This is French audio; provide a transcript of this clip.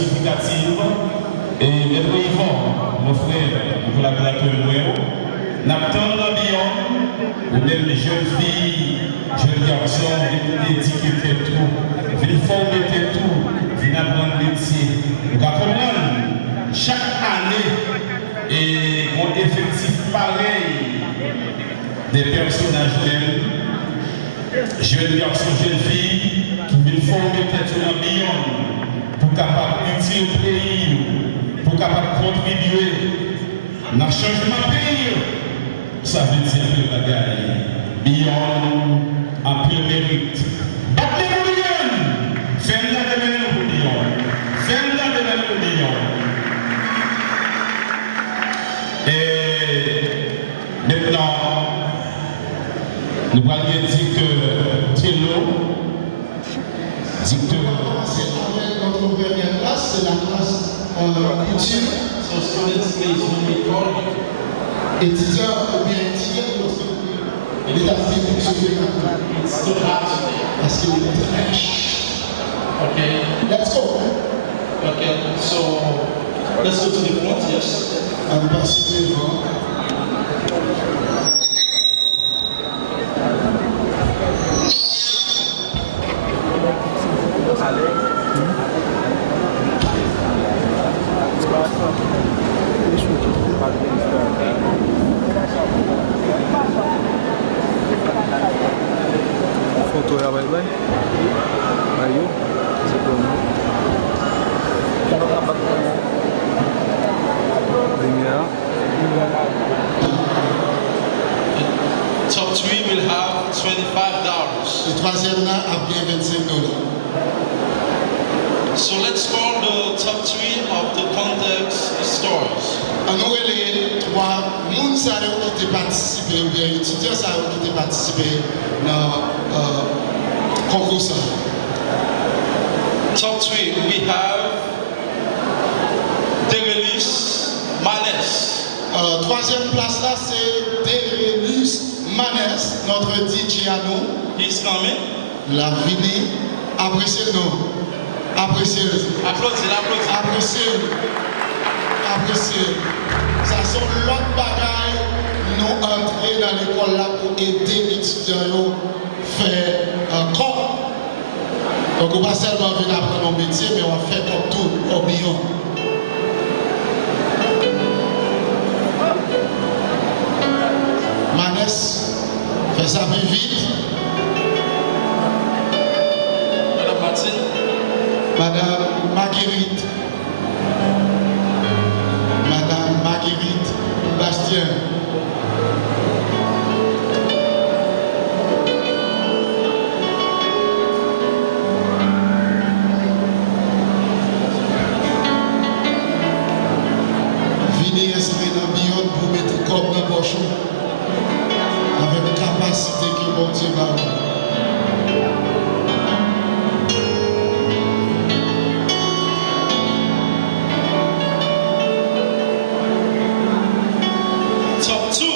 significative. Et Maître Yvon, mon frère, mon collaborateur, n'attend l'ambiance, ou même les jeunes filles, jeunes garçons, les étiqueter tout, les former tout, venir apprendre le métier. Vous comprenez? Chaque année, et on effectif pareil des personnages jeunes garçons, jeunes filles, qui viennent former tête sur l'ambiance pour capable d'utiliser le pays, pour capable contribuer dans le changement du pays. ça veut dire que le bagaille. Beyond a pile mérite. Battez vous bien. Faites la demande pour Beyond. Faites la demande pour Beyond. Et maintenant, nous allons dire que Thélo, dicteur. Notre première classe, c'est la classe couture. So students, please, when we call you, Étudiants ou bien étudiants, l'état physique se fait it's too hard today. parce qu'il est très chaud. Okay? Let's go. Okay, so let's go to the front, yes. On va passer devant. Foto ya bye-bye. Ayo, sebelumnya. Lumière. Top 3 will have $25. Le troisième là a bien $25. So let's call the top 3 of the context stores. On aurait les trois moun qui ont participé, ou bien étudiants qui ont participé dans le concours. Top 3, we have Derelis Manes. Troisième place là, c'est Derelus Manes, notre DJ à nous. He's coming. La Vini, appréciez-nous. Appréciez. Applaudissez, applaudissez. Appréciez. Appréciez. Ça sont l'autre bagaille, nous entrer dans l'école là pour aider les étudiants à faire un corps. Donc on va seulement venir apprendre nos métiers, mais on va faire comme tout au billon. Manès, fais ça plus vite. Madame Martin. Madame Marguerite. Madame Marguerite Bastien. Venez inscrire dans Beyond pour mettre comme dans poche avec capacité que bon Dieu va avoir. Top 2